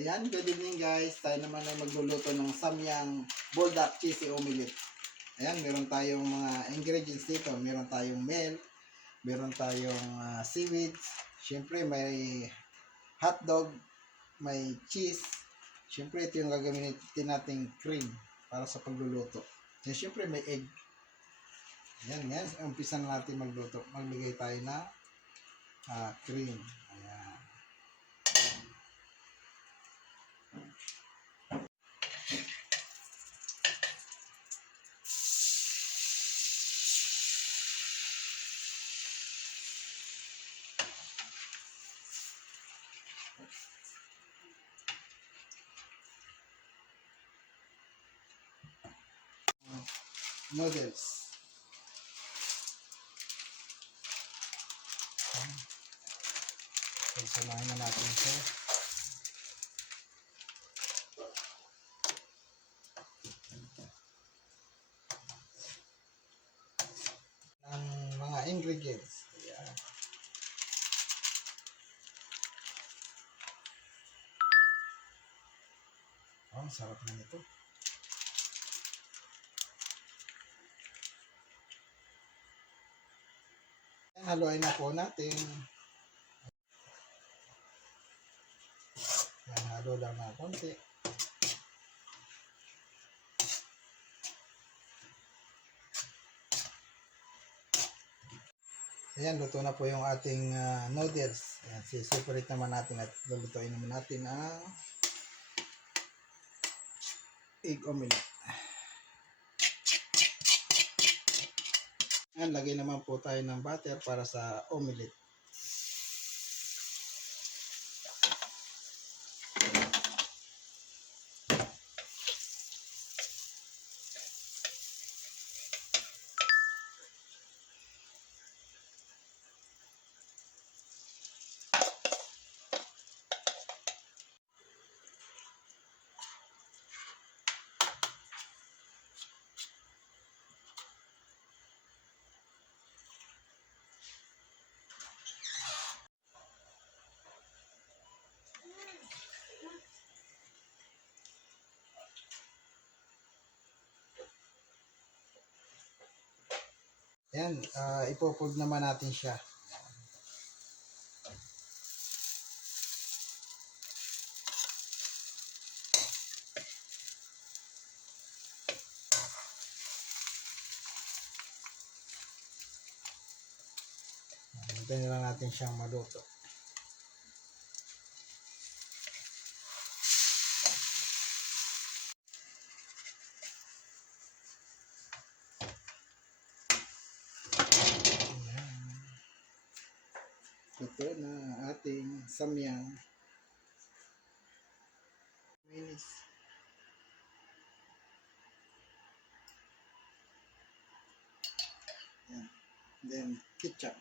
Ayan, good evening guys. Tayo naman ay magluluto ng samyang buldak cheesy omelette. Ayan, meron tayong mga ingredients dito. Meron tayong milk, meron tayong seaweeds. Siyempre may hotdog, may cheese. Siyempre ito yung gagamitin nating cream para sa pagluluto. And siyempre may egg. Ayan, yan. Umpisa na natin magluto. Maglagay tayo na cream. Ayan. Noodles. So, samahin na natin ito. Ang mga ingredients. Ayan. Oh, sarap na nito. Haluin na po natin. Yan, halo lang na konti. Ayan, luto na po yung ating noodles. Ayan, separate naman natin at lulutuin naman natin ang egg omelette. Ayan, lagay naman po tayo ng butter para sa omelette. Ayan, ipofold naman natin siya. Hintayin lang natin siyang maluto. Ito na ating samyang mayonnaise. Ayan. Then ketchup.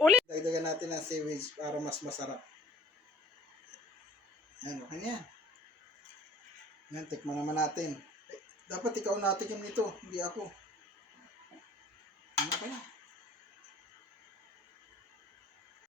Ulit. Dagdagan natin ng seaweeds para mas masarap. Ayan, okay na yan. Ayan, tikman naman natin. Dapat ikaw natikim nito, hindi ako. Ano kaya?